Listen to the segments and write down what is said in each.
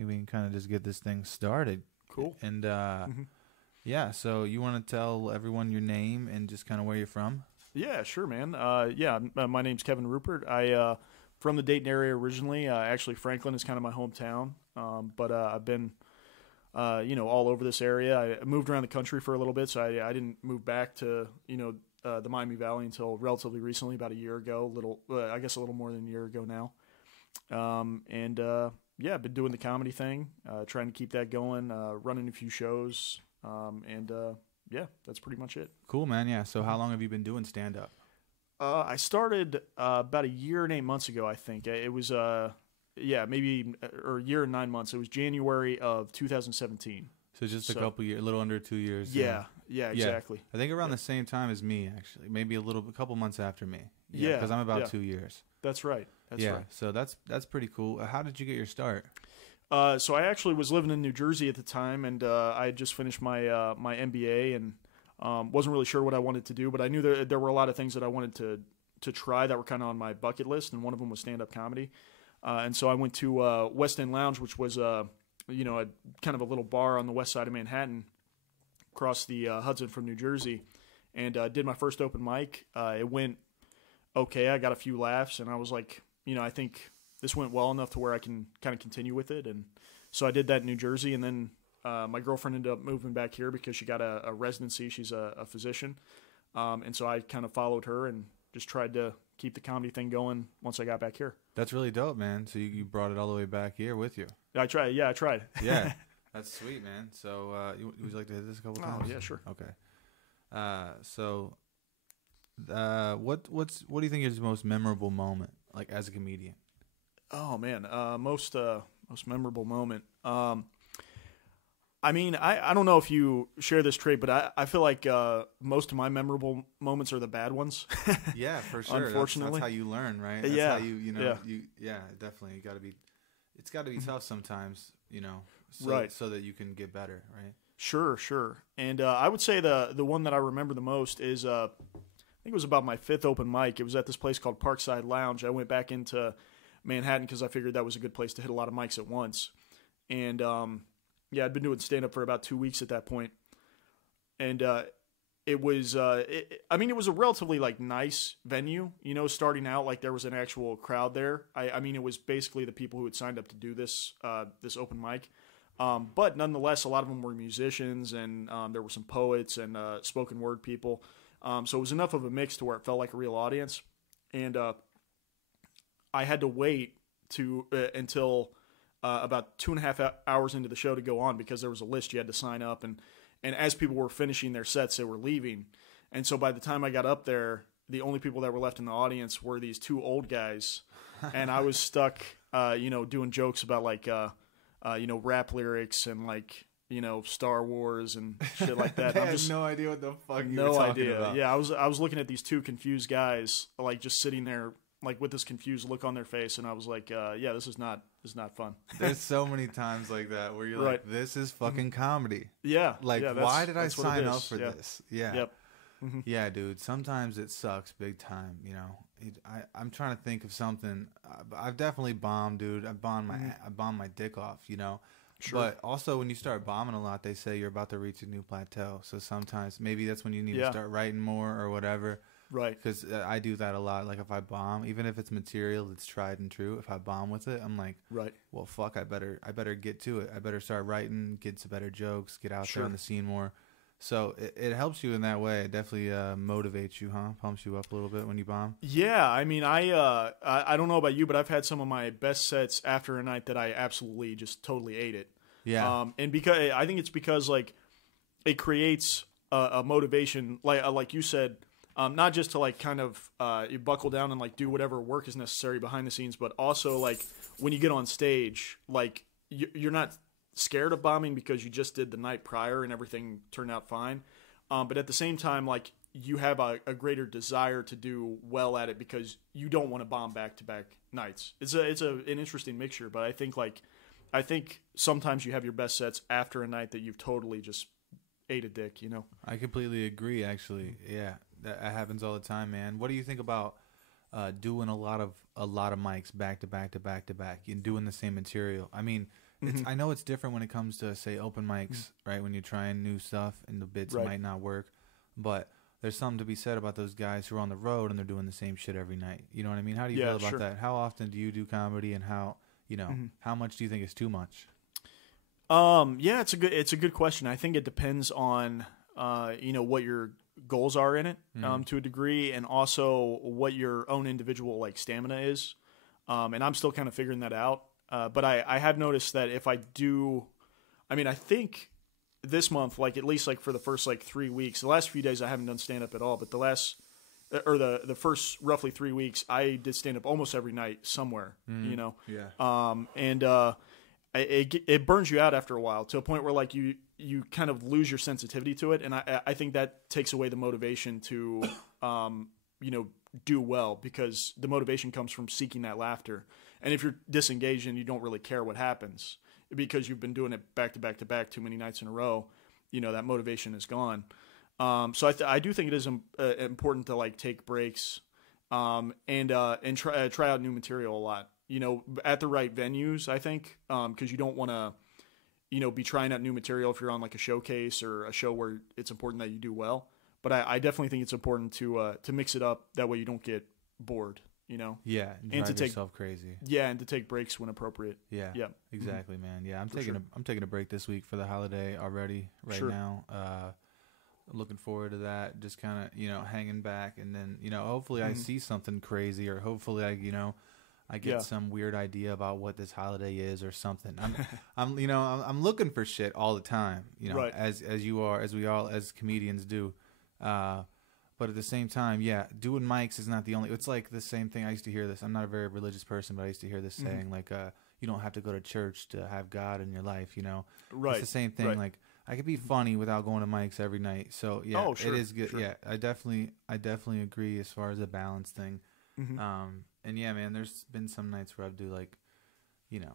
think we can kind of just get this thing started. Cool. And yeah, so you want to tell everyone your name and just kind of where you're from? Yeah, sure, man. My name's Kevin Rupert. From the Dayton area originally. Actually, Franklin is kind of my hometown, but I've been, all over this area. I moved around the country for a little bit, so I didn't move back to, the Miami Valley until relatively recently, about a year ago. I guess a little more than a year ago now. I've been doing the comedy thing, trying to keep that going, running a few shows, that's pretty much it. Cool, man. Yeah. So how long have you been doing stand-up? I started about a year and 8 months ago, I think. It was, maybe or a year and 9 months. It was January of 2017. So just a couple years, a little under 2 years. Yeah, exactly. I think around the same time as me, actually. Maybe a couple months after me. Yeah, because I'm about 2 years. That's right. That's right. So that's pretty cool. How did you get your start? So I actually was living in New Jersey at the time, and I had just finished my MBA, and wasn't really sure what I wanted to do, but I knew there were a lot of things that I wanted to try that were kind of on my bucket list, and one of them was stand-up comedy. And so I went to West End Lounge, which was a kind of a little bar on the west side of Manhattan, across the Hudson from New Jersey, and did my first open mic. It went okay. I got a few laughs, and I was like, I think this went well enough to where I can kind of continue with it. And so I did that in New Jersey, and then my girlfriend ended up moving back here because she got a residency. She's a physician. And so I kind of followed her and just tried to keep the comedy thing going once I got back here. That's really dope, man. So you brought it all the way back here with you. I tried. Yeah, I tried. Yeah, that's sweet, man. So would you like to hit this a couple times? Oh, yeah, sure. Okay. What do you think is the most memorable moment, like as a comedian? Oh man, most memorable moment. I mean, I don't know if you share this trait, but I feel like most of my memorable moments are the bad ones. Yeah, for sure. Unfortunately, that's how you learn, right? That's how you definitely it's got to be tough sometimes, so that you can get better, right? Sure. And I would say the one that I remember the most is I think it was about my fifth open mic. It was at this place called Parkside Lounge. I went back into Manhattan because I figured that was a good place to hit a lot of mics at once. And I'd been doing stand-up for about 2 weeks at that point. And it was it was a relatively nice venue, starting out. Like there was an actual crowd there. I mean, it was basically the people who had signed up to do this open mic. But nonetheless, a lot of them were musicians, and there were some poets and spoken word people. So it was enough of a mix to where it felt like a real audience. And I had to wait until about 2.5 hours into the show to go on, because there was a list you had to sign up, and as people were finishing their sets, they were leaving. And so by the time I got up there, the only people that were left in the audience were these two old guys, and I was stuck, doing jokes about rap lyrics and Star Wars and shit like that. I had no idea what the fuck you were talking about. Yeah, I was looking at these two confused guys, just sitting there, with this confused look on their face, and I was like, this is not fun. There's so many times like that where you're like, this is fucking comedy. Yeah. Why did I sign up for this? Yeah. Yep. Mm-hmm. Yeah, dude. Sometimes it sucks big time, I'm trying to think of something. I've definitely bombed, dude. I bombed my dick off, Sure. But also when you start bombing a lot, they say you're about to reach a new plateau. So sometimes maybe that's when you need to start writing more or whatever. Right. Because I do that a lot. Like if I bomb, even if it's material that's tried and true, if I bomb with it, I'm like, right. Well, fuck, I better get to it. I better start writing, get some better jokes, get out there on the scene more. So it helps you in that way. It definitely motivates you, huh? Pumps you up a little bit when you bomb. Yeah, I mean, I don't know about you, but I've had some of my best sets after a night that I absolutely just totally ate it. Yeah. And because I think it's because it creates a motivation, like you said, not just to kind of you buckle down and do whatever work is necessary behind the scenes, but also when you get on stage, you're not scared of bombing because you just did the night prior and everything turned out fine. But at the same time, you have a greater desire to do well at it because you don't want to bomb back-to-back nights. It's an interesting mixture, but I think sometimes you have your best sets after a night that you've totally just ate a dick, I completely agree, actually. Yeah, that happens all the time, man. What do you think about doing a lot of mics back to back and doing the same material? I mean, I know it's different when it comes to, say, open mics, right? When you're trying new stuff and the bits might not work, but there's something to be said about those guys who are on the road and they're doing the same shit every night. You know what I mean? How do you feel about that? How often do you do comedy, and how, how much do you think is too much? Yeah, it's a good question. I think it depends on, what your goals are in it, to a degree, and also what your own individual like stamina is. And I'm still kind of figuring that out. But I have noticed that if I do, I think this month, like at least like for the first like 3 weeks, the last few days I haven't done stand up at all, but the first roughly 3 weeks I did stand up almost every night somewhere, and it burns you out after a while to a point where like you kind of lose your sensitivity to it. And I think that takes away the motivation to, do well, because the motivation comes from seeking that laughter. And if you're disengaged and you don't really care what happens because you've been doing it back to back to back too many nights in a row, that motivation is gone. So I do think it is important to like take breaks, and try out new material a lot, at the right venues, I think, because you don't want to, be trying out new material if you're on like a showcase or a show where it's important that you do well. But I definitely think it's important to mix it up. That way you don't get bored, Yeah, and to take yourself crazy. Yeah, and to take breaks when appropriate. Yeah, exactly, man. Yeah, I'm taking a break this week for the holiday already. Now, looking forward to that. Just kind of hanging back, and then hopefully I see something crazy, or hopefully I get some weird idea about what this holiday is or something. I'm looking for shit all the time, as we all as comedians do. But at the same time, doing mics is not the only. It's like the same thing. I used to hear this. I'm not a very religious person, but I used to hear this saying like, you don't have to go to church to have God in your life. Right. It's the same thing. Right. Like I could be funny without going to mics every night. So it is good. Sure. Yeah, I definitely agree as far as a balance thing. And yeah, man, there's been some nights where I do like,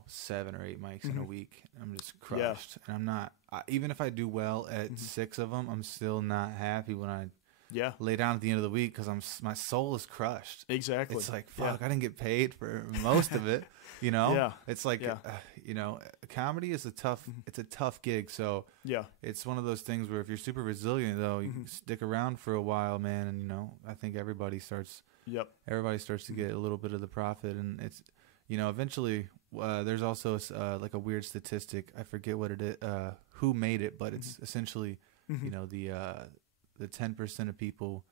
7 or 8 mics in a week. I'm just crushed, and I'm not. Even if I do well at 6 of them, I'm still not happy when I lay down at the end of the week, because my soul is crushed. Exactly. It's like fuck. I didn't get paid for most of it. It's like comedy is it's a tough gig. So it's one of those things where if you're super resilient though, you can stick around for a while, man. And I think everybody starts. Everybody starts to get a little bit of the profit, and it's eventually there's also like a weird statistic. I forget what it is, who made it, but it's essentially the 10% of people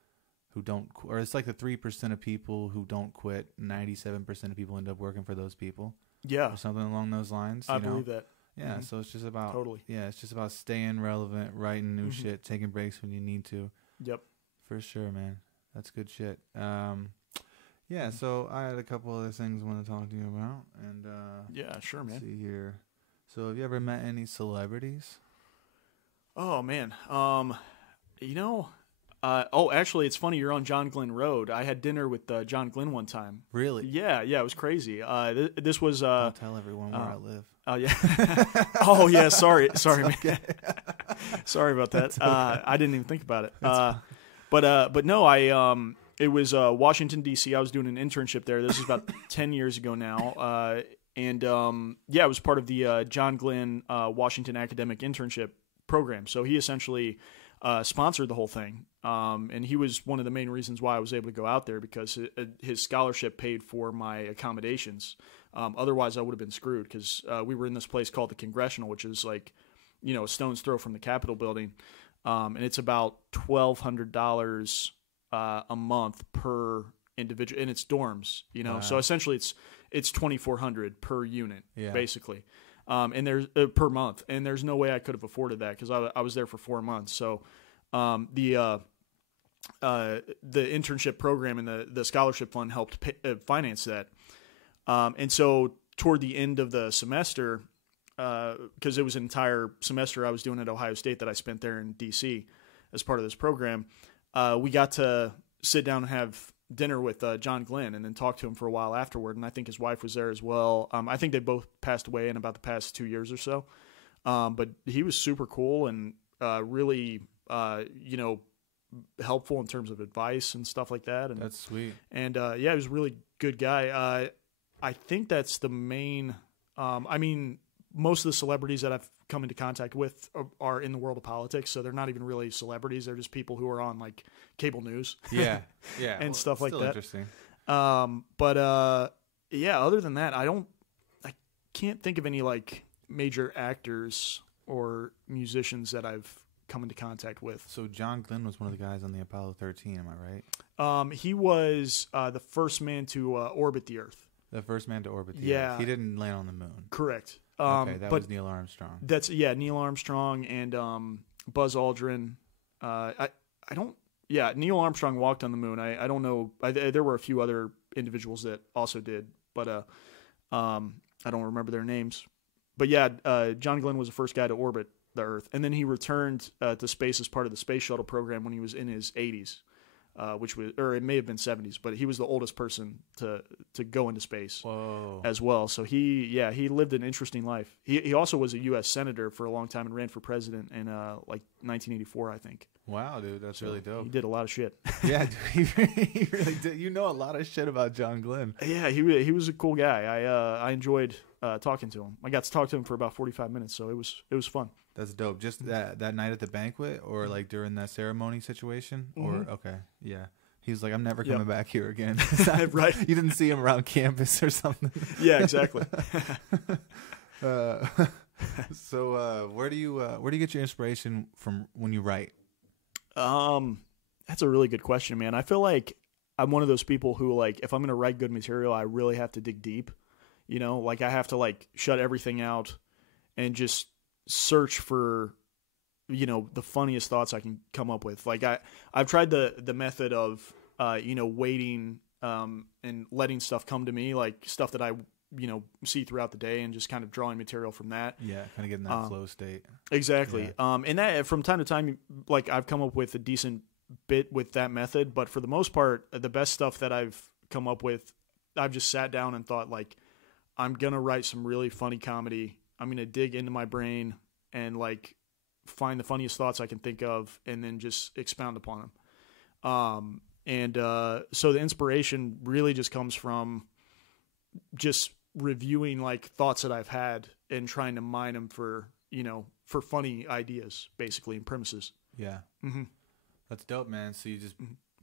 who don't, or it's like the 3% of people who don't quit. 97% of people end up working for those people. Or something along those lines. I believe that. Yeah, so it's just about totally. Yeah, it's just about staying relevant, writing new shit, taking breaks when you need to. Yep. For sure, man. That's good shit. Yeah, so I had a couple other things I want to talk to you about, and yeah, sure, man. Let's see here. So, have you ever met any celebrities? Oh man, actually, it's funny. You're on John Glenn Road. I had dinner with John Glenn one time. Really? Yeah, it was crazy. This was. Don't tell everyone where I live. Oh yeah. Oh yeah. Sorry, man. Sorry about that. Okay. I didn't even think about it. But no, it was Washington D.C. I was doing an internship there. This is about 10 years ago now. And it was part of the John Glenn Washington Academic Internship Program. So he essentially sponsored the whole thing. And he was one of the main reasons why I was able to go out there, because his scholarship paid for my accommodations. Otherwise, I would have been screwed, because we were in this place called the Congressional, which is like, a stone's throw from the Capitol building. And it's about $1,200 a month per individual, and it's dorms, Wow. So essentially it's $2,400 per unit, basically, and there's per month, and there's no way I could have afforded that, because I was there for 4 months. So the internship program and the scholarship fund helped finance that, and so toward the end of the semester, because it was an entire semester I was doing at Ohio State that I spent there in D.C. as part of this program, we got to sit down and have dinner with John Glenn, and then talk to him for a while afterward. And I think his wife was there as well. I think they both passed away in about the past 2 years or so. But he was super cool and really, helpful in terms of advice and stuff like that. And that's sweet. And he was a really good guy. I think that's the main. most of the celebrities that I've come into contact with are in the world of politics, so they're not even really celebrities. They're just people who are on like cable news, yeah, and stuff like that. Interesting. Yeah. Other than that, I can't think of any like major actors or musicians that I've come into contact with. So John Glenn was one of the guys on the Apollo 13. Am I right? He was the first man to orbit the Earth. The first man to orbit the Earth. He didn't land on the moon. Correct. Okay, that was Neil Armstrong. That's Neil Armstrong and Buzz Aldrin. Neil Armstrong walked on the moon. I don't know. There were a few other individuals that also did, but I don't remember their names. But John Glenn was the first guy to orbit the Earth, and then he returned to space as part of the space shuttle program when he was in his 80s. Or it may have been 70s, but he was the oldest person to go into space. Whoa. As well. So he lived an interesting life. He also was a U.S. senator for a long time and ran for president in like 1984, I think. Wow, dude, that's really dope. He did a lot of shit. Yeah, dude, he really did. You know a lot of shit about John Glenn. Yeah, he was a cool guy. I enjoyed talking to him. I got to talk to him for about 45 minutes, so it was fun. That's dope. Just that night at the banquet, or like during that ceremony situation, or okay, yeah. He was like, "I'm never coming back here again." Right? You didn't see him around campus or something. Yeah, exactly. So, where do you get your inspiration from when you write? That's a really good question, man. I feel like I'm one of those people who, like, if I'm going to write good material, I really have to dig deep. You know, like I have to like shut everything out and just search for, you know, the funniest thoughts I can come up with. Like I've tried the method of, waiting, and letting stuff come to me, like stuff that I, see throughout the day and just kind of drawing material from that. Yeah. Kind of getting that flow state. Exactly. Yeah. And that from time to time, like I've come up with a decent bit with that method, but for the most part, the best stuff that I've come up with, I've just sat down and thought like, I'm going to write some really funny comedy. I'm going to dig into my brain and like find the funniest thoughts I can think of and then just expound upon them. So the inspiration really just comes from just reviewing like thoughts that I've had and trying to mine them for funny ideas, basically, and premises. Yeah. Mm-hmm. That's dope, man. So you just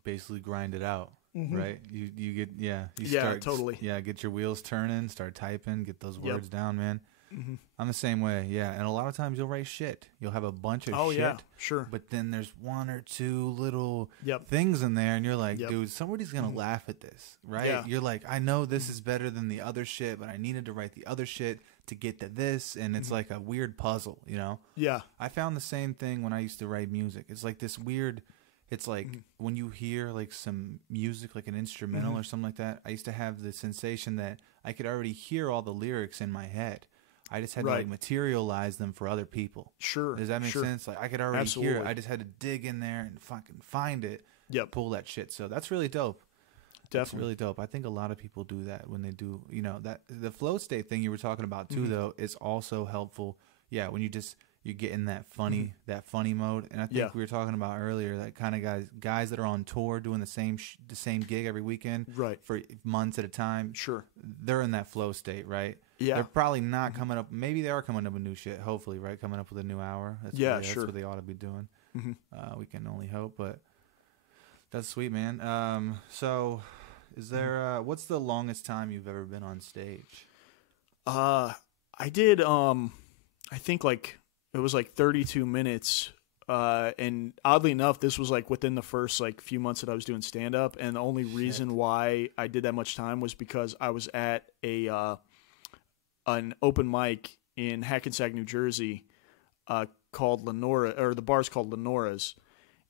basically grind it out. Mm-hmm. Right, you get totally get your wheels turning, start typing, get those words down, man. Mm-hmm. I'm the same way, and a lot of times you'll write shit. You'll have a bunch of shit, yeah, sure. But then there's one or two little things in there, and you're like, dude, somebody's gonna laugh at this, right? Yeah. You're like, I know this is better than the other shit, but I needed to write the other shit to get to this, and it's like a weird puzzle, you know? Yeah. I found the same thing when I used to write music. It's like this weird. It's like when you hear like some music, like an instrumental or something like that, I used to have the sensation that I could already hear all the lyrics in my head. I just had to like materialize them for other people. Sure. Does that make sense? Like I could already hear it. I just had to dig in there and fucking find it. Yep. Pull that shit. So that's really dope. Definitely. That's really dope. I think a lot of people do that when they do, that the flow state thing you were talking about too, though, is also helpful. Yeah. When you're getting that funny mode, and I think we were talking about earlier that kind of guys that are on tour doing the same gig every weekend, right, for months at a time. Sure, they're in that flow state, right? Yeah, they're probably not coming up. Maybe they are coming up with new shit. Hopefully, right, coming up with a new hour. That's what they ought to be doing. We can only hope, but that's sweet, man. So, is there what's the longest time you've ever been on stage? I did. I think like. It was like 32 minutes, and oddly enough, this was like within the first like few months that I was doing stand up, and the only reason why I did that much time was because I was at an open mic in Hackensack, New Jersey, called Lenora, or the bar's called Lenora's,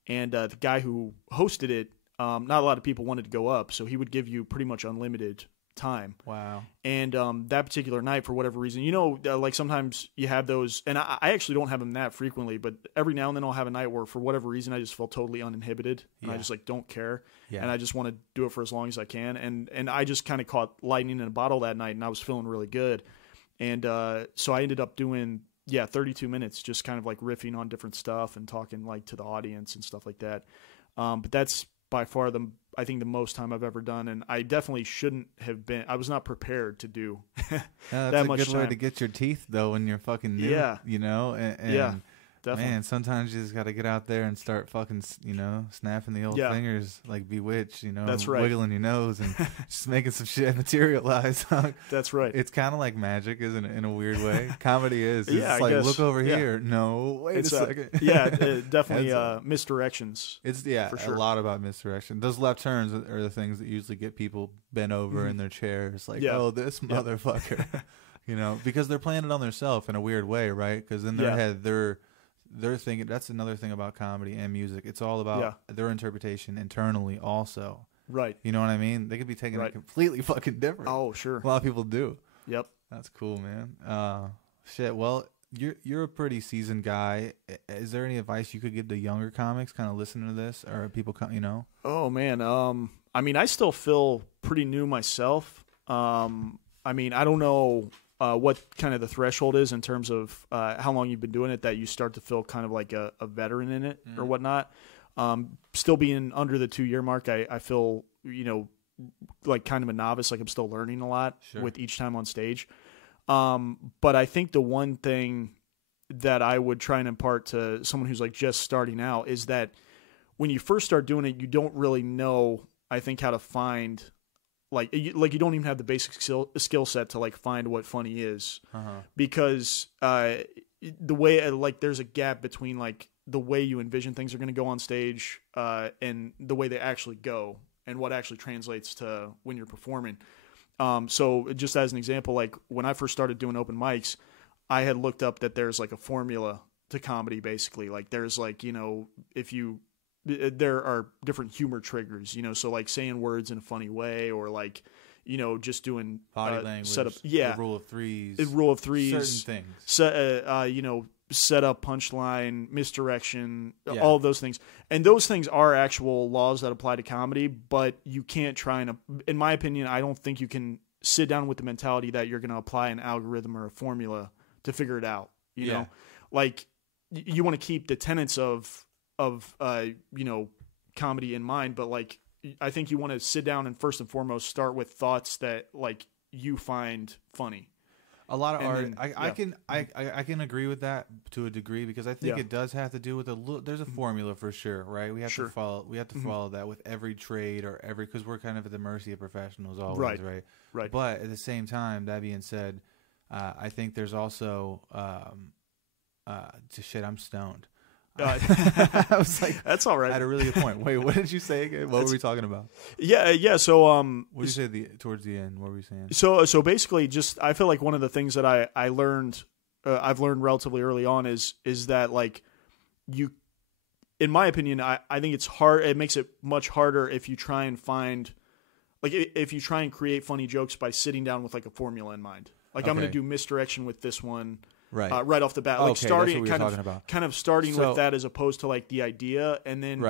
and the guy who hosted it, not a lot of people wanted to go up, so he would give you pretty much unlimited time. Wow. And that particular night, for whatever reason, like sometimes you have those, and I actually don't have them that frequently, but every now and then I'll have a night where for whatever reason I just feel totally uninhibited, and I just like don't care, and I just want to do it for as long as I can, and I just kind of caught lightning in a bottle that night, and I was feeling really good, and so I ended up doing 32 minutes just kind of like riffing on different stuff and talking like to the audience and stuff like that, but that's by far the I think, the most time I've ever done, and I definitely shouldn't have been. I was not prepared to do That's a good way to get your teeth, though, when you're fucking new, you know? And definitely. Man, sometimes you just got to get out there and start fucking, you know, snapping the old fingers like Bewitched, you know? That's right. Wiggling your nose and just making some shit materialize. That's right. It's kind of like magic, isn't it, in a weird way? Comedy is. It's I like, guess. Look over here. No, wait a second. Definitely misdirections. It's, for sure. A lot about misdirection. Those left turns are the things that usually get people bent over in their chairs. Like, oh, this motherfucker. You know, because they're playing it on themselves in a weird way, right? Because in their head, they're thinking. That's another thing about comedy and music. It's all about their interpretation internally also. Right. You know what I mean? They could be taking it completely fucking different. Oh, sure. A lot of people do. Yep. That's cool, man. Shit. Well, you're a pretty seasoned guy. Is there any advice you could give to younger comics kind of listening to this, or people, you know? Oh, man. I mean, I still feel pretty new myself. I mean, I don't know what kind of the threshold is in terms of how long you've been doing it that you start to feel kind of like a veteran in it or whatnot. Still being under the 2-year mark, I feel, you know, like kind of a novice, like I'm still learning a lot with each time on stage. But I think the one thing that I would try and impart to someone who's like just starting out is that when you first start doing it, you don't really know, I think, how to find like you don't even have the basic skill set to like find what funny is because the way like there's a gap between like the way you envision things are going to go on stage and the way they actually go and what actually translates to when you're performing. So just as an example, like when I first started doing open mics, I had looked up that there's like a formula to comedy basically. Like there's like, you know, there are different humor triggers, you know, so like saying words in a funny way or like, you know, just doing body language, setup, the rule of threes, certain things, you know, setup, punchline, misdirection, all of those things. And those things are actual laws that apply to comedy, but you can't try and, in my opinion, I don't think you can sit down with the mentality that you're going to apply an algorithm or a formula to figure it out. You know, like you want to keep the tenets of you know, comedy in mind, but like I think you want to sit down and first and foremost start with thoughts that like you find funny. A lot of art, I can agree with that to a degree because I think it does have to do with there's a formula for sure, right? We have to follow that with every trade or because we're kind of at the mercy of professionals always, right? Right. But at the same time, that being said, I think there's also I'm stoned. I was like, that's all right. I had a really good point. Wait, what did you say again? What were we talking about? Yeah. So, what did you say towards the end? What were we saying? So basically, just I feel like one of the things that I learned, I've learned relatively early on is that like you, in my opinion, I think it's hard. It makes it much harder if you try and find, like, if you try and create funny jokes by sitting down with like a formula in mind. Like I'm going to do misdirection with this one. Right. Right off the bat, like starting kind of starting with that as opposed to like the idea, and then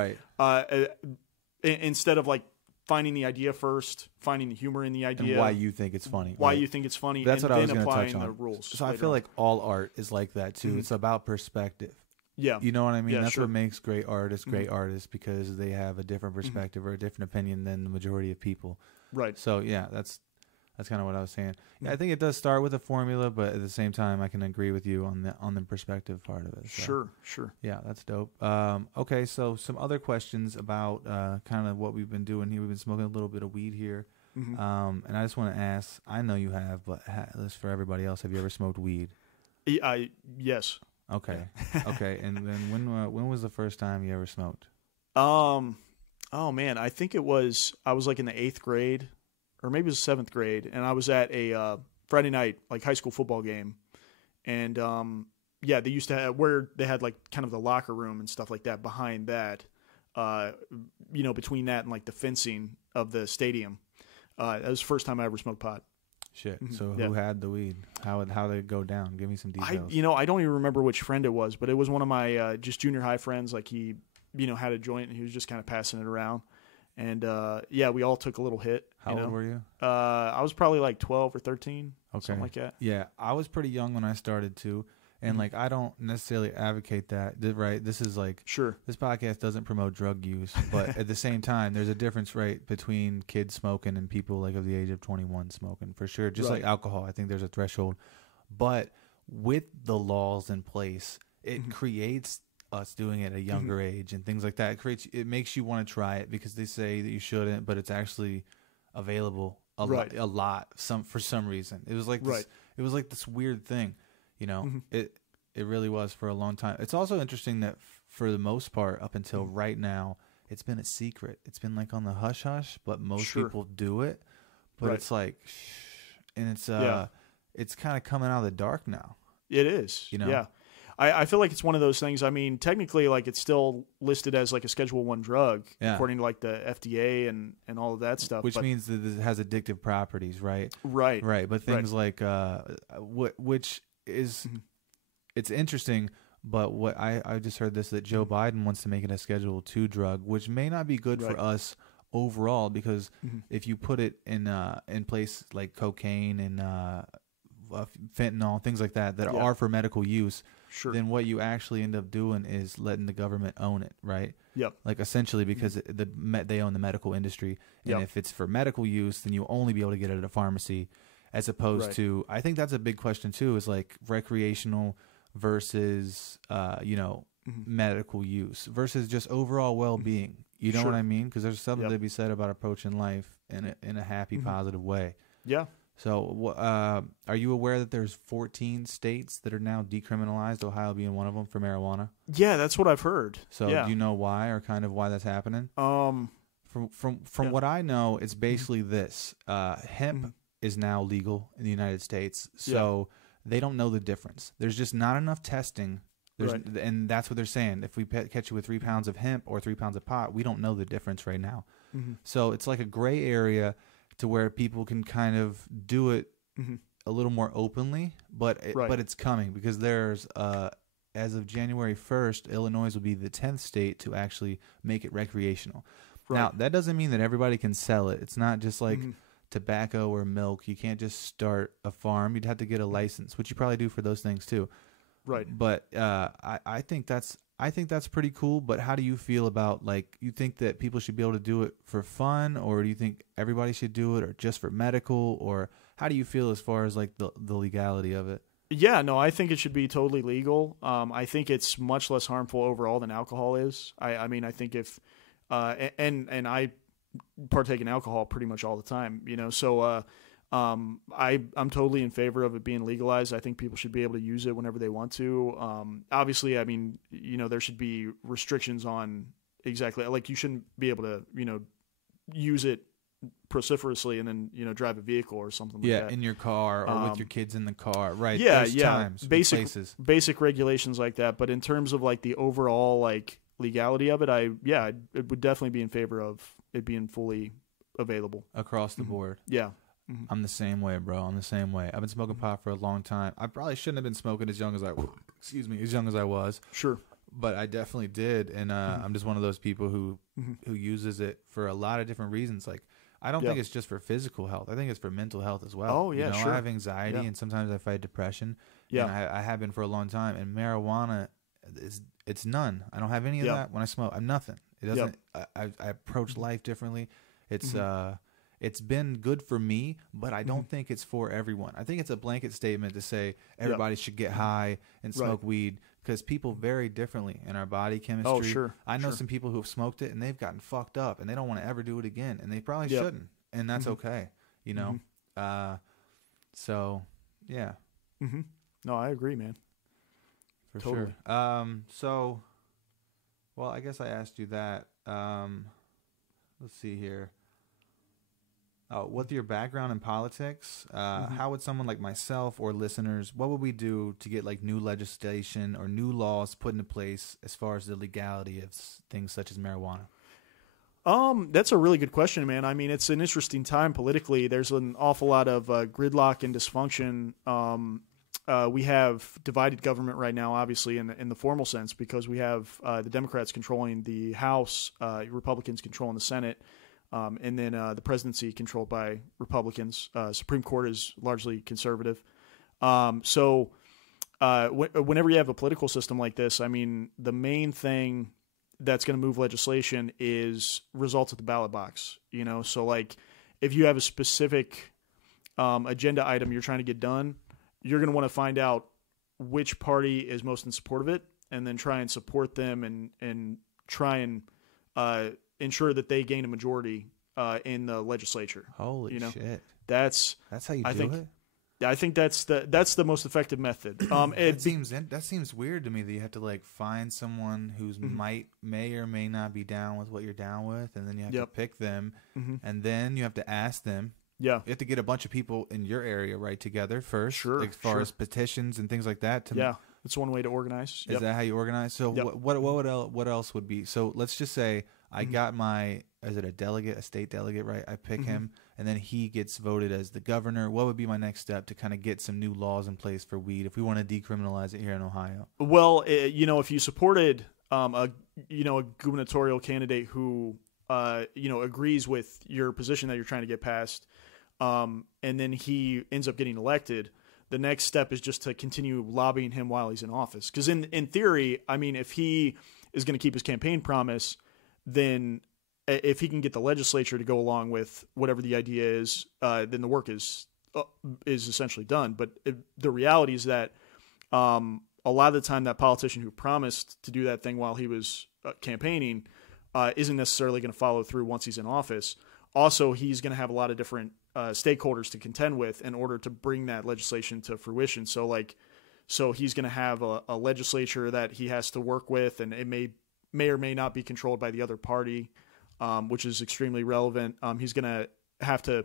instead of like finding the idea first, finding the humor in the idea, and why you think it's funny, you think it's funny, that's and what then I was applying touch on. the rules. So I feel like all art is like that too. It's about perspective. Yeah, you know what I mean. That's sure. what makes great artists artists because they have a different perspective or a different opinion than the majority of people. Right. So yeah, that's kind of what I was saying. Yeah, I think it does start with a formula, but at the same time, I can agree with you on the perspective part of it. So, Sure. Yeah, that's dope. Okay, so some other questions about kind of what we've been doing here. We've been smoking a little bit of weed here, and I just want to ask. I know you have, but this for everybody else. Have you ever smoked weed? Yes. Okay. Okay. And then when was the first time you ever smoked? Oh man, I think I was like in the 8th grade. Or maybe it was 7th grade, and I was at a Friday night like high school football game, and they used to have where they had like kind of the locker room and stuff like that behind that, you know, between that and like the fencing of the stadium. That was the first time I ever smoked pot. Shit. So who had the weed? How did it go down? Give me some details. I don't even remember which friend it was, but it was one of my just junior high friends. Like he, you know, had a joint and he was just kind of passing it around. And, we all took a little hit. How old were you? I was probably like 12 or 13, something like that. Yeah, I was pretty young when I started too. And like, I don't necessarily advocate that, right? This is like, Sure. This podcast doesn't promote drug use, but at the same time, there's a difference, right, between kids smoking and people like of the age of 21 smoking, for sure. Just like alcohol, I think there's a threshold. But with the laws in place, it creates us doing it at a younger age and things like that. It makes you want to try it because they say that you shouldn't, but it's actually available a lot for some reason. It was like this, it was like this weird thing, you know. It really was for a long time. It's also interesting that for the most part, up until right now, it's been a secret. It's been like on the hush hush, but most people do it. But it's like, and it's kind of coming out of the dark now. It is, you know. Yeah, I feel like it's one of those things. I mean, technically, like it's still listed as like a Schedule I drug, according to like the FDA and all of that stuff. Which means that it has addictive properties, right? Right. But things like which is. It's interesting, but what I just heard this, that Joe Biden wants to make it a Schedule II drug, which may not be good for us overall, because if you put it in place like cocaine and fentanyl, things like that are for medical use, then what you actually end up doing is letting the government own it, right? Yep. Like essentially because they own the medical industry, and if it's for medical use, then you'll only be able to get it at a pharmacy, as opposed to, I think that's a big question too, is like recreational versus medical use versus just overall well-being. You know what I mean? Because there's something to be said about approaching life in a happy, positive way. Yeah. So are you aware that there's 14 states that are now decriminalized, Ohio being one of them, for marijuana? Yeah, that's what I've heard. So do you know why, or kind of why that's happening? From what I know, it's basically this. Hemp is now legal in the United States, so they don't know the difference. There's just not enough testing. And that's what they're saying. If we catch you with 3 pounds of hemp or 3 pounds of pot, we don't know the difference right now. So it's like a gray area to where people can kind of do it a little more openly, but it's coming, because there's as of January 1st, Illinois will be the 10th state to actually make it recreational. Now, that doesn't mean that everybody can sell it. It's not just like tobacco or milk. You can't just start a farm. You'd have to get a license, which you probably do for those things too. Right. But I think that's pretty cool. But how do you feel about, like, you think that people should be able to do it for fun, or do you think everybody should do it, or just for medical, or how do you feel as far as like the legality of it? Yeah, no, I think it should be totally legal. I think it's much less harmful overall than alcohol is. I mean, I think if and I partake in alcohol pretty much all the time, you know. So I'm totally in favor of it being legalized. I think people should be able to use it whenever they want to. Obviously, I mean, you know, there should be restrictions on exactly, like, you shouldn't be able to, you know, use it vociferously and then, you know, drive a vehicle or something like that. Yeah, in your car or with your kids in the car, right? Yeah, There's times, basic regulations like that. But in terms of like the overall like legality of it, it would definitely be in favor of it being fully available across the board. Yeah. I'm the same way, bro. I'm the same way. I've been smoking pot for a long time. I probably shouldn't have been smoking as young as I was. Sure. But I definitely did, and I'm just one of those people who uses it for a lot of different reasons. Like, I don't think it's just for physical health. I think it's for mental health as well. Oh yeah, you know, sure. I have anxiety, and sometimes I fight depression. Yeah, and I have been for a long time. And marijuana it's none. I don't have any of that when I smoke. I'm nothing. It doesn't. I approach life differently. It's been good for me, but I don't think it's for everyone. I think it's a blanket statement to say everybody should get high and smoke weed, because people vary differently in our body chemistry. Oh, sure. I know some people who have smoked it and they've gotten fucked up and they don't want to ever do it again, and they probably shouldn't, and that's okay, you know? So, yeah. No, I agree, man. For sure. So, well, I guess I asked you that. Let's see here. With your background in politics, how would someone like myself or listeners, what would we do to get like new legislation or new laws put into place as far as the legality of things such as marijuana? That's a really good question, man. I mean, it's an interesting time politically. There's an awful lot of gridlock and dysfunction. We have divided government right now, obviously, in the formal sense, because we have the Democrats controlling the House, Republicans controlling the Senate. And then the presidency controlled by Republicans. Supreme Court is largely conservative. So whenever you have a political system like this, I mean, the main thing that's going to move legislation is results at the ballot box. You know, so like if you have a specific agenda item you're trying to get done, you're going to want to find out which party is most in support of it, and then try and support them and try and ensure that they gain a majority in the legislature. Holy shit! That's how you do it. I think that's the most effective method. That seems weird to me that you have to like find someone who's may or may not be down with what you're down with, and then you have to pick them, and then you have to ask them. Yeah, you have to get a bunch of people in your area right together first. Sure, as far as petitions and things like that. That's one way to organize. Is that how you organize? So what else would be? So let's just say I got is it a state delegate, right? I pick him, and then he gets voted as the governor. What would be my next step to kind of get some new laws in place for weed if we want to decriminalize it here in Ohio? Well, if you supported a gubernatorial candidate who agrees with your position that you're trying to get passed, and then he ends up getting elected, the next step is just to continue lobbying him while he's in office. Because in theory, I mean, if he is going to keep his campaign promise, then if he can get the legislature to go along with whatever the idea is, then the work is essentially done. But the reality is that a lot of the time that politician who promised to do that thing while he was campaigning isn't necessarily going to follow through once he's in office. Also, he's going to have a lot of different stakeholders to contend with in order to bring that legislation to fruition. So he's going to have a legislature that he has to work with, and it may or may not be controlled by the other party, which is extremely relevant. He's going to have to,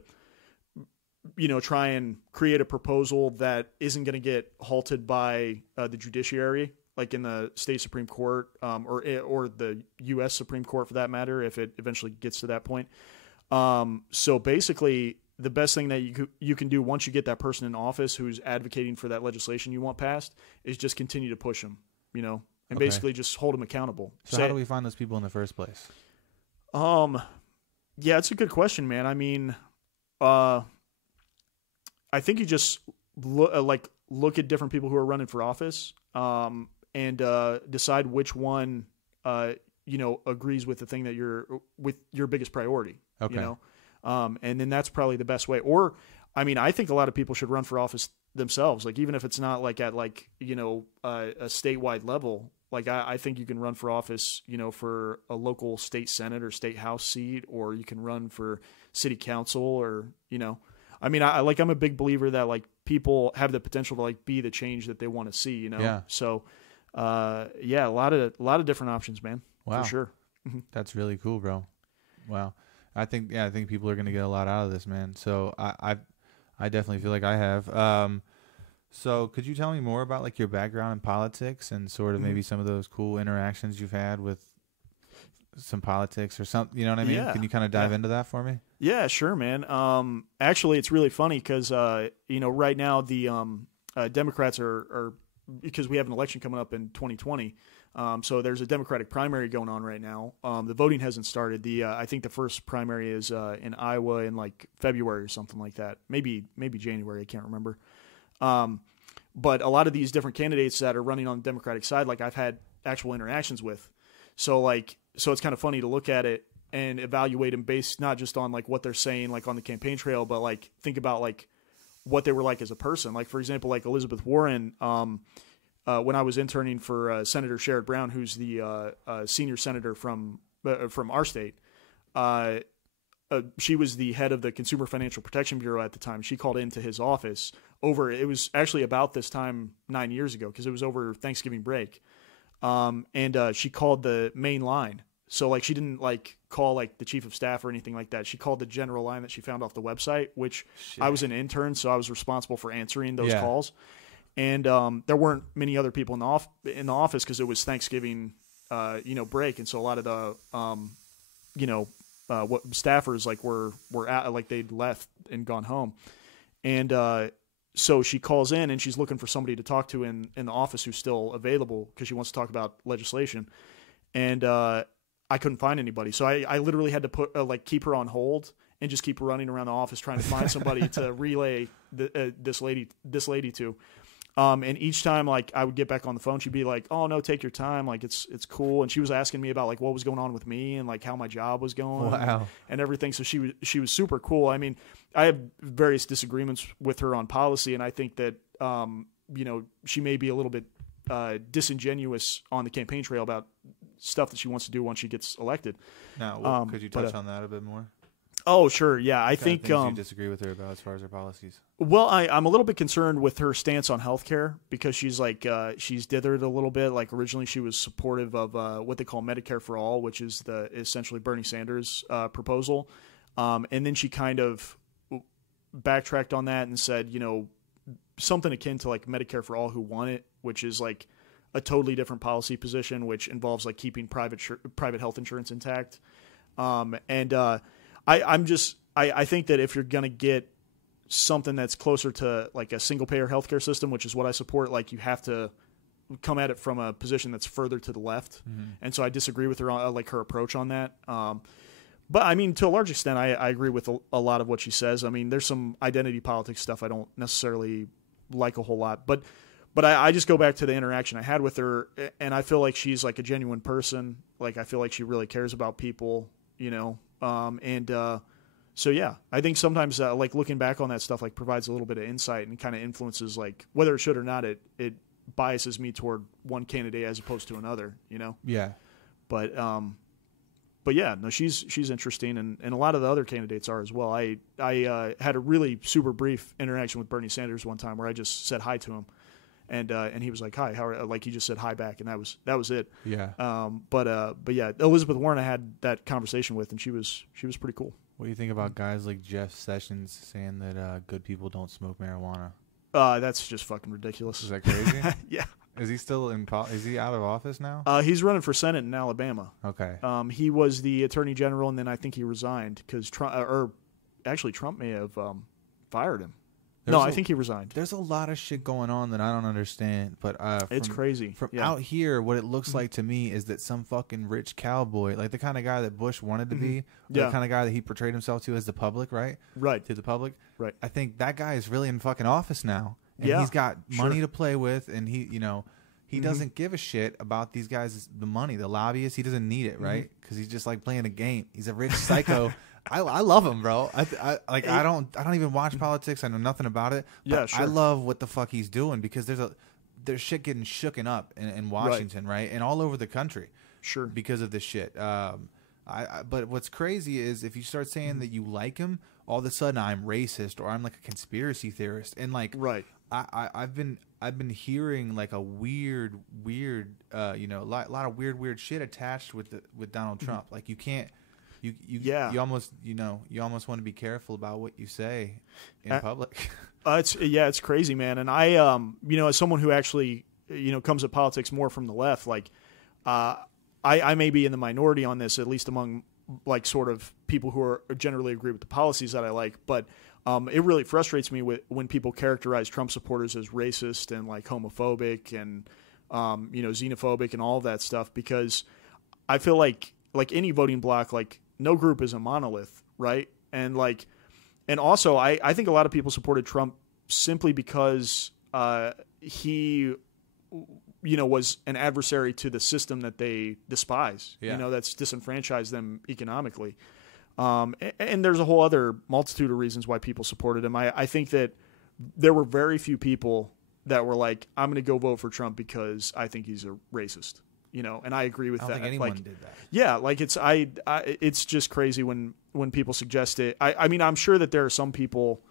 try and create a proposal that isn't going to get halted by the judiciary, like in the state Supreme Court, or the U.S. Supreme Court for that matter, if it eventually gets to that point. So basically, the best thing that you can do once you get that person in office who's advocating for that legislation you want passed is just continue to push them, and basically just hold them accountable. So how do we find those people in the first place? Yeah, it's a good question, man. I mean, I think you just look at different people who are running for office, and decide which one, agrees with the thing that with your biggest priority. Okay. And then that's probably the best way. Or, I mean, I think a lot of people should run for office themselves. Like, even if it's not like at a statewide level, like I think you can run for office, for a local state senate or state house seat, or you can run for city council, or, I mean, I'm a big believer that like people have the potential to like be the change that they want to see, Yeah. So, a lot of different options, man. Wow. For sure. That's really cool, bro. Wow. I think people are going to get a lot out of this, man. So I definitely feel like I have. So could you tell me more about like your background in politics and sort of maybe some of those cool interactions you've had with some politics or something, you know what I mean? Yeah. Can you kind of dive into that for me? Yeah, sure, man. Actually, it's really funny because, right now the Democrats are because we have an election coming up in 2020. So there's a Democratic primary going on right now. The voting hasn't started. I think the first primary is in Iowa in like February or something like that. Maybe January. I can't remember. But a lot of these different candidates that are running on the Democratic side, like I've had actual interactions with. So it's kind of funny to look at it and evaluate them based not just on like what they're saying like on the campaign trail, but like think about like what they were like as a person. Like, for example, like Elizabeth Warren, when I was interning for Senator Sherrod Brown, who's the senior senator from our state, she was the head of the Consumer Financial Protection Bureau at the time. She called into his office it was actually about this time 9 years ago, because it was over Thanksgiving break. And she called the main line. So like she didn't like call like the chief of staff or anything like that. She called the general line that she found off the website, which I was an intern, so I was responsible for answering those calls. And there weren't many other people in the office because it was Thanksgiving, break, and so a lot of the, what staffers like were at, like they'd left and gone home, and so she calls in and she's looking for somebody to talk to in the office who's still available because she wants to talk about legislation, and I couldn't find anybody, so I literally had to keep her on hold and just keep running around the office trying to find somebody to relay this lady to. And each time, like, I would get back on the phone, she'd be like, "Oh no, take your time. Like, it's cool." And she was asking me about like what was going on with me and like how my job was going, and everything. So she was super cool. I mean, I have various disagreements with her on policy, and I think that she may be a little bit disingenuous on the campaign trail about stuff that she wants to do once she gets elected. Now, could you touch on that a bit more? Oh, sure. Yeah, I think things you disagree with her about as far as her policies. Well, I'm a little bit concerned with her stance on healthcare because she's like she's dithered a little bit. Like originally, she was supportive of what they call Medicare for All, which is essentially Bernie Sanders' proposal, and then she kind of backtracked on that and said, something akin to like Medicare for All who want it, which is like a totally different policy position, which involves like keeping private health insurance intact, I think that if you're going to get something that's closer to like a single payer healthcare system, which is what I support, like you have to come at it from a position that's further to the left. Mm-hmm. And so I disagree with her on like her approach on that. But I mean, to a large extent, I agree with a lot of what she says. I mean, there's some identity politics stuff I don't necessarily like a whole lot, but I just go back to the interaction I had with her, and I feel like she's like a genuine person. Like I feel like she really cares about people, so yeah, I think sometimes like looking back on that stuff like provides a little bit of insight and kind of influences like whether it should or not, it biases me toward one candidate as opposed to another, Yeah. But yeah, no, she's interesting, and a lot of the other candidates are as well. I had a really super brief interaction with Bernie Sanders one time where I just said hi to him, and he was like, "Hi, how are?" Like he just said hi back, and that was it. Yeah. But yeah, Elizabeth Warren I had that conversation with, and she was pretty cool. What do you think about guys like Jeff Sessions saying that good people don't smoke marijuana? That's just fucking ridiculous. Is that crazy? Yeah. Is he still is he out of office now? He's running for Senate in Alabama. Okay. He was the Attorney General, and then I think he resigned because Trump may have fired him. I think he resigned. There's a lot of shit going on that I don't understand, but it's crazy. From out here, what it looks like to me is that some fucking rich cowboy, like the kind of guy that Bush wanted to be, the kind of guy that he portrayed himself to as the public, right? Right. To the public. Right. I think that guy is really in fucking office now. And he's got money to play with, and he doesn't give a shit about these guys, the money, the lobbyists. He doesn't need it, right? Because he's just like playing a game. He's a rich psycho. I love him, bro. I don't even watch politics. I know nothing about it. But I love what the fuck he's doing because there's shit getting shooken up in Washington, right? And all over the country, because of this shit. But what's crazy is if you start saying that you like him, all of a sudden I'm racist or I'm like a conspiracy theorist, and like I've been hearing like a weird lot of weird shit attached with Donald Trump. Like you can't. You almost want to be careful about what you say in public. It's crazy, man. And I as someone who actually comes at politics more from the left, like I may be in the minority on this, at least among like sort of people who are generally agree with the policies that I like, but it really frustrates me when people characterize Trump supporters as racist and like homophobic and xenophobic and all of that stuff, because I feel like any voting bloc, like no group is a monolith, right? And also I think a lot of people supported Trump simply because he was an adversary to the system that they despise, that's disenfranchised them economically. And there's a whole other multitude of reasons why people supported him. I think that there were very few people that were like, I'm going to go vote for Trump because I think he's a racist. And I agree with that. I don't think anyone did that. Yeah, like it's just crazy when people suggest it. I mean, I'm sure that there are some people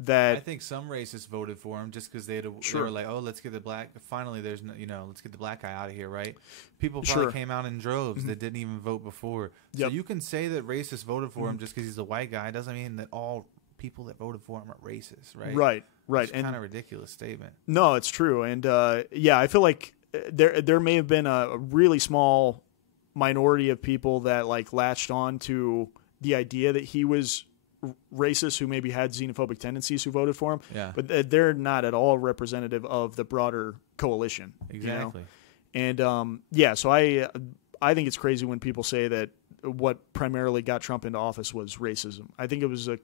that I think some racists voted for him just because they were like, oh, let's get the black. Finally, let's get the black guy out of here, right? People probably came out in droves that didn't even vote before. So you can say that racists voted for him just because he's a white guy. It doesn't mean that all people that voted for him are racist, right? Right. It's kind of a ridiculous statement. No, it's true, and I feel like there may have been a really small minority of people that like latched on to the idea that he was racist, who maybe had xenophobic tendencies, who voted for him. Yeah. But they're not at all representative of the broader coalition. Exactly. And so I think it's crazy when people say that what primarily got Trump into office was racism. I think it was a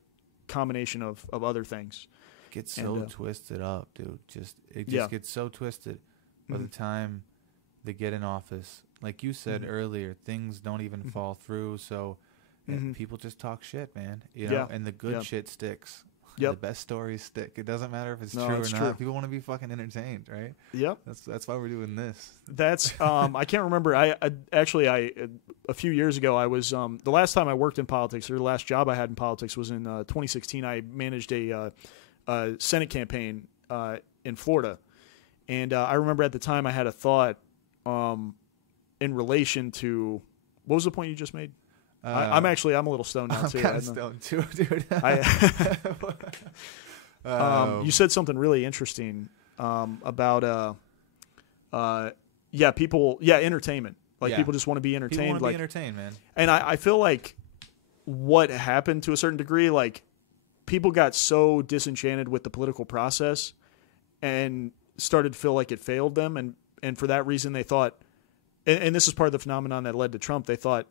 combination of other things. gets so twisted up, dude. It just gets so twisted by the time they get in office. Like you said earlier, things don't even fall through. So people just talk shit, man. You know, and the good shit sticks. Yep. The best stories stick. It doesn't matter if it's true or not. True. People want to be fucking entertained, right? Yep. That's why we're doing this. That's I can't remember. I a few years ago I was the last time I worked in politics, or the last job I had in politics was in 2016. I managed a Senate campaign in Florida, and I remember at the time I had a thought in relation to what was the point you just made? I'm a little stoned now too. I'm stoned too, dude. You said something really interesting about entertainment. Like people just want to be entertained. People want to be entertained, man. And I feel like what happened to a certain degree, like people got so disenchanted with the political process and started to feel like it failed them, and for that reason they thought, and this is part of the phenomenon that led to Trump. They thought,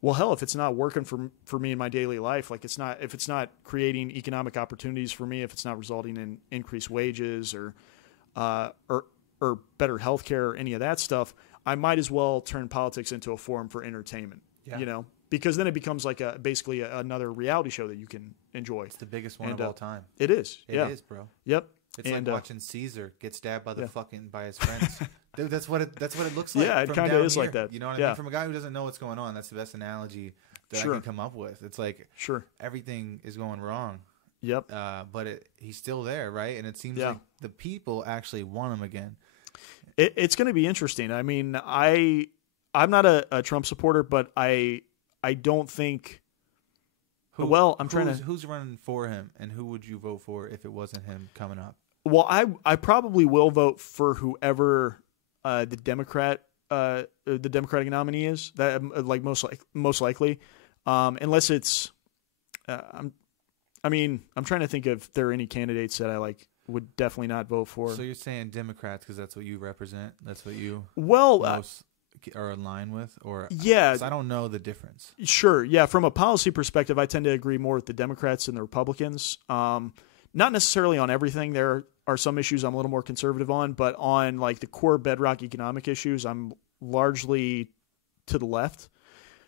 well, hell, if it's not working for me in my daily life, like if it's not creating economic opportunities for me, if it's not resulting in increased wages or better healthcare or any of that stuff, I might as well turn politics into a forum for entertainment. You know, because then it becomes like basically another reality show that you can enjoy. It's the biggest one of all time. It is. It is, bro. Yep. It's like watching Caesar get stabbed by by his friends. Dude, that's what it looks like. Yeah, it kind of is like that. You know what I mean? From a guy who doesn't know what's going on, that's the best analogy that I can come up with. It's like everything is going wrong. Yep. But he's still there, right? And it seems like the people actually want him again. It's going to be interesting. I mean, I'm not a Trump supporter, but I don't think. Who's running for him, and who would you vote for if it wasn't him coming up? Well, I probably will vote for whoever the Democratic nominee is. That like most likely, unless it's. I'm trying to think if there are any candidates that I would definitely not vote for. So you're saying Democrats because that's what you represent? That's what you most are in line with? Or yeah. 'cause I don't know the difference. Sure. Yeah. From a policy perspective, I tend to agree more with the Democrats and the Republicans. Not necessarily on everything. There are some issues I'm a little more conservative on, but on like the core bedrock economic issues, I'm largely to the left.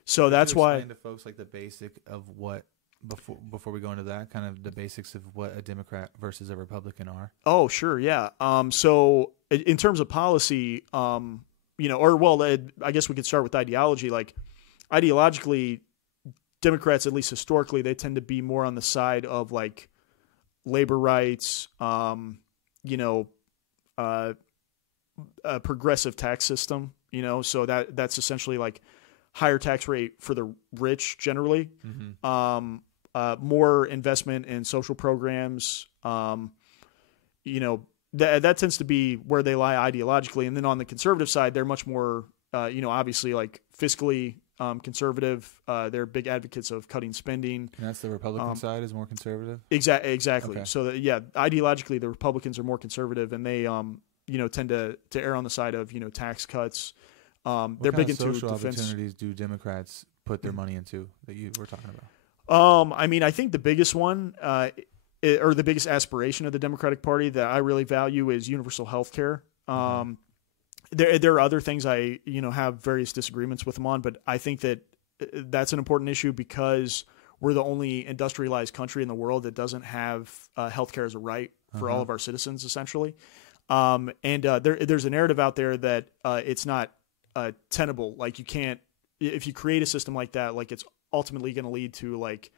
So that's why. Explain to folks like the basic of what before we go into that, kind of the basics of what a Democrat versus a Republican are. Oh, sure, yeah. So in terms of policy, I guess we could start with ideology. Like ideologically, Democrats, at least historically, they tend to be more on the side of like labor rights, a progressive tax system, so that's essentially like higher tax rate for the rich generally, more investment in social programs, that tends to be where they lie ideologically. And then on the conservative side, they're much more, obviously like fiscally conservative. They're big advocates of cutting spending. And that's the Republican side is more conservative? Exactly. Okay. So, ideologically, the Republicans are more conservative, and they, tend to err on the side of, tax cuts. They're big into social defense. Opportunities do Democrats put their money into that you were talking about? I think the biggest one, or the biggest aspiration of the Democratic Party that I really value is universal health care. There are other things I have various disagreements with them on, but I think that that's an important issue because we're the only industrialized country in the world that doesn't have healthcare as a right for all of our citizens, essentially. There's a narrative out there that it's not tenable. Like you can't, if you create a system like that, like it's ultimately going to lead to like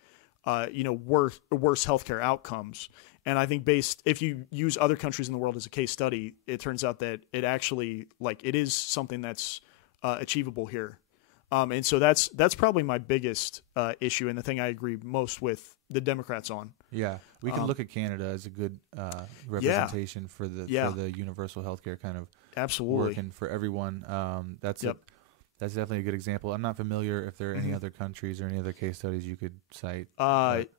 worse healthcare outcomes. And I think if you use other countries in the world as a case study, it turns out that it actually it is something that's achievable here. And so that's probably my biggest issue and the thing I agree most with the Democrats on. Yeah, we can look at Canada as a good representation for the universal healthcare kind of absolutely working for everyone. That's definitely a good example. I'm not familiar if there are any other countries or any other case studies you could cite.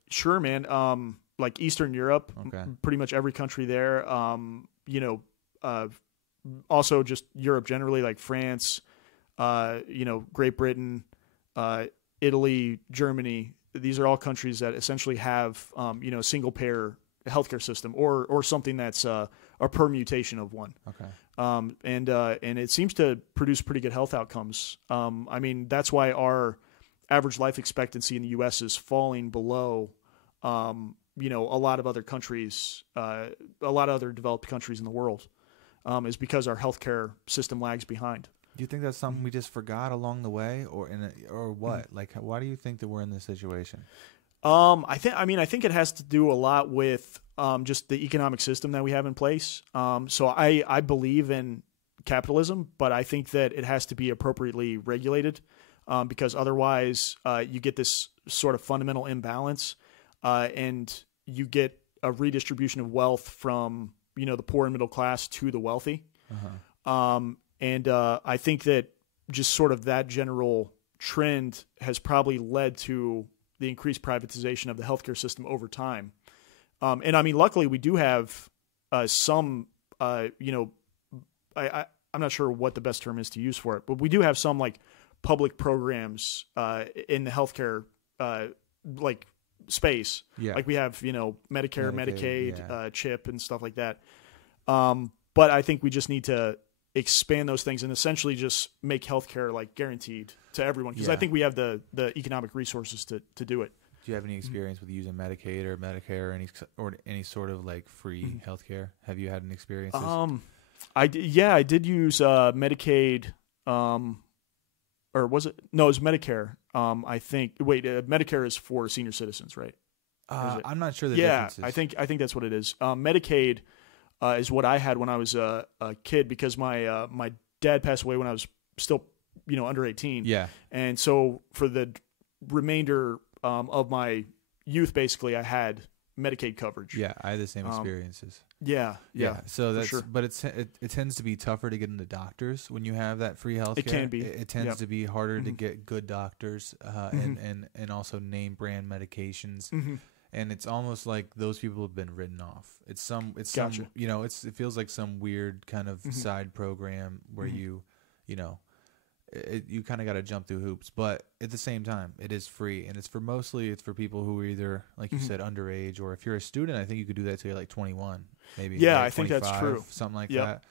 Sure, man. Like Eastern Europe, pretty much every country there. Also just Europe generally, like France, Great Britain, Italy, Germany. These are all countries that essentially have, single payer healthcare system, or something that's a permutation of one. Okay. And it seems to produce pretty good health outcomes. I mean, that's why our average life expectancy in the U.S. is falling below, a lot of other countries, a lot of other developed countries in the world, is because our healthcare system lags behind. Do you think that's something we just forgot along the way, or what? Like, why do you think that we're in this situation? I think it has to do a lot with just the economic system that we have in place. So I believe in capitalism, but I think that it has to be appropriately regulated, because otherwise you get this sort of fundamental imbalance, and you get a redistribution of wealth from the poor and middle class to the wealthy. And I think that just sort of that general trend has probably led to the increased privatization of the healthcare system over time. And I mean, luckily we do have some, I'm not sure what the best term is to use for it, but we do have some like public programs in the healthcare like space. Yeah. Like we have, Medicare, Medicaid, CHIP and stuff like that. But I think we just need to expand those things and essentially just make healthcare like guaranteed to everyone, because I think we have the economic resources to do it. Do you have any experience with using Medicaid or Medicare or any sort of like free healthcare? Have you had any experiences? I did use Medicaid, or was it? No, it was Medicare. I think. Wait, Medicare is for senior citizens, right? I'm not sure the differences. I think that's what it is. Medicaid is what I had when I was a kid, because my dad passed away when I was still under 18. Yeah, and so for the remainder of my youth, basically, I had Medicaid coverage. Yeah, I had the same experiences. Yeah. So that's, but it tends to be tougher to get into doctors when you have that free health care. It can be. It tends to be harder to get good doctors, and also name brand medications. And it's almost like those people have been written off. It feels like some weird kind of side program where you kind of got to jump through hoops, but at the same time, it is free, and it's for people who are either, like you said, underage, or if you're a student, I think you could do that till you're like 21, maybe. Yeah, like I think that's true. Something like that.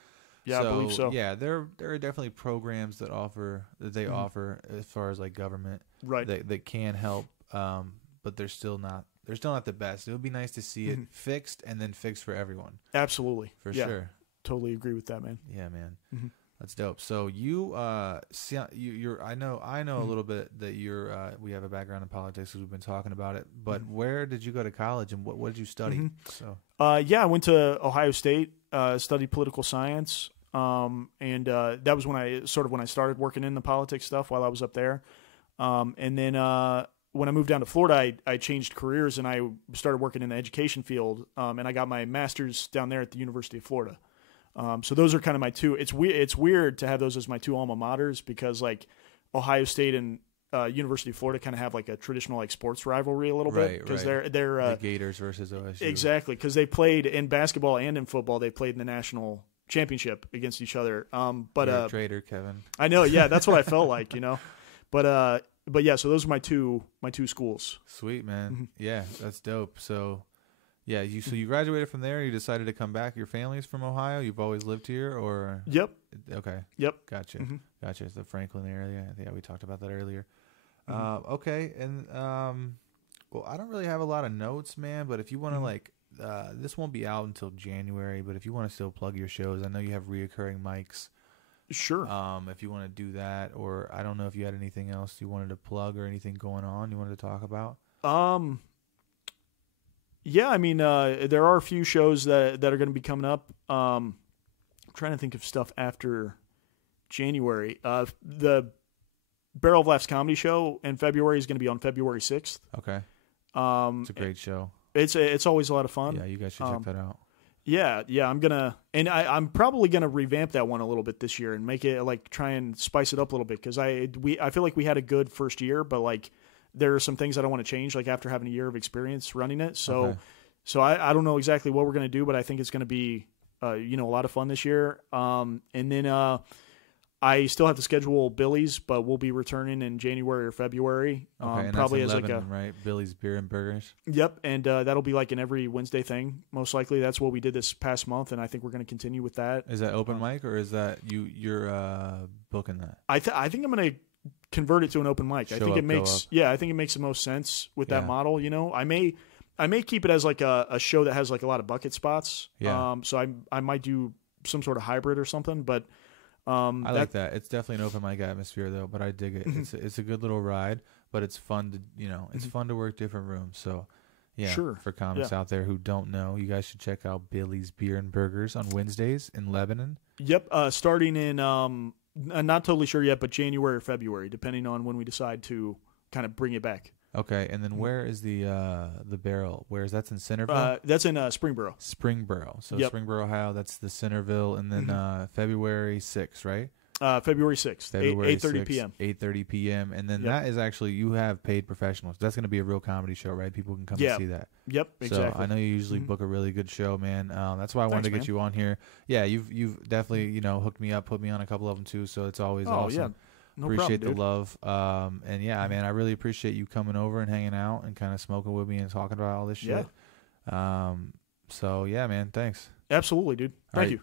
Yeah, I believe so. Yeah, there are definitely programs that offer as far as like government, right? That can help, but they're still not the best. It would be nice to see it fixed, and then fixed for everyone. Absolutely, for sure. Totally agree with that, man. Yeah, man. That's dope. So you're I know a little bit that we have a background in politics because we've been talking about it. But where did you go to college, and what did you study? So I went to Ohio State, studied political science, and that was when I started working in the politics stuff while I was up there. And then when I moved down to Florida, I changed careers and I started working in the education field, and I got my master's down there at the University of Florida. So those are kind of my two. It's weird to have those as my two alma maters, because like Ohio State and University of Florida kind of have like a traditional like sports rivalry a little bit, because they're the Gators versus OSU. Exactly, because they played in basketball and in football. They played in the national championship against each other. But you're a traitor, Kevin. I know. Yeah, that's what I felt like, But yeah, so those are my two schools. Sweet, man. Yeah, that's dope. So. Yeah, you graduated from there. You decided to come back. Your family's from Ohio. You've always lived here, or? Yep. Okay. Yep. Gotcha. Gotcha. It's the Franklin area. Yeah, we talked about that earlier. Okay, and well, I don't really have a lot of notes, man. But if you want to this won't be out until January. But if you want to still plug your shows, I know you have reoccurring mics. Sure. If you want to do that, or I don't know if you had anything else you wanted to plug or anything going on you wanted to talk about. Yeah, I mean, there are a few shows that are going to be coming up. I'm trying to think of stuff after January. The Barrel of Laughs comedy show in February is going to be on February 6th. Okay. It's a great show. It's always a lot of fun. Yeah, you guys should check that out. Yeah, I'm probably gonna revamp that one a little bit this year and make it like try and spice it up a little bit, because I feel like we had a good first year, but like there are some things that I want to change, like after having a year of experience running it. So I don't know exactly what we're gonna do, but I think it's gonna be a lot of fun this year. And then I still have to schedule Billy's, but we'll be returning in January or February. Okay, and probably that's as Lebanon, right? Billy's Beer and Burgers. Yep, and that'll be like an every Wednesday thing. Most likely, that's what we did this past month, and I think we're going to continue with that. Is that open mic, or is that you're booking that? I think I'm going to convert it to an open mic. I think it makes the most sense with that model. You know, I may keep it as like a show that has like a lot of bucket spots. Yeah. So I might do some sort of hybrid or something, but. I like that. It's definitely an open mic atmosphere, though. But I dig it. It's a good little ride, but it's fun to it's fun to work different rooms. So, yeah, sure. For comics out there who don't know, you guys should check out Billy's Beer and Burgers on Wednesdays in Lebanon. Yep, starting in I'm not totally sure yet, but January or February, depending on when we decide to kind of bring it back. Okay, and then where is the barrel? That's in Centerville? That's in Springboro. Springboro. So Springboro, Ohio, that's the Centerville, and then February 6th, right? February 6th, 8:30 p.m. 8:30 p.m. And then that is actually, you have paid professionals. That's going to be a real comedy show, right? People can come and see that. Yep, exactly. So I know you usually book a really good show, man. That's why I wanted to get you on here. Yeah, you've definitely, hooked me up, put me on a couple of them too, so it's always awesome. Yeah. No appreciate problem, the love. And yeah, man, I really appreciate you coming over and hanging out and kind of smoking with me and talking about all this shit. So yeah, man, thanks. Absolutely, dude. Thank you.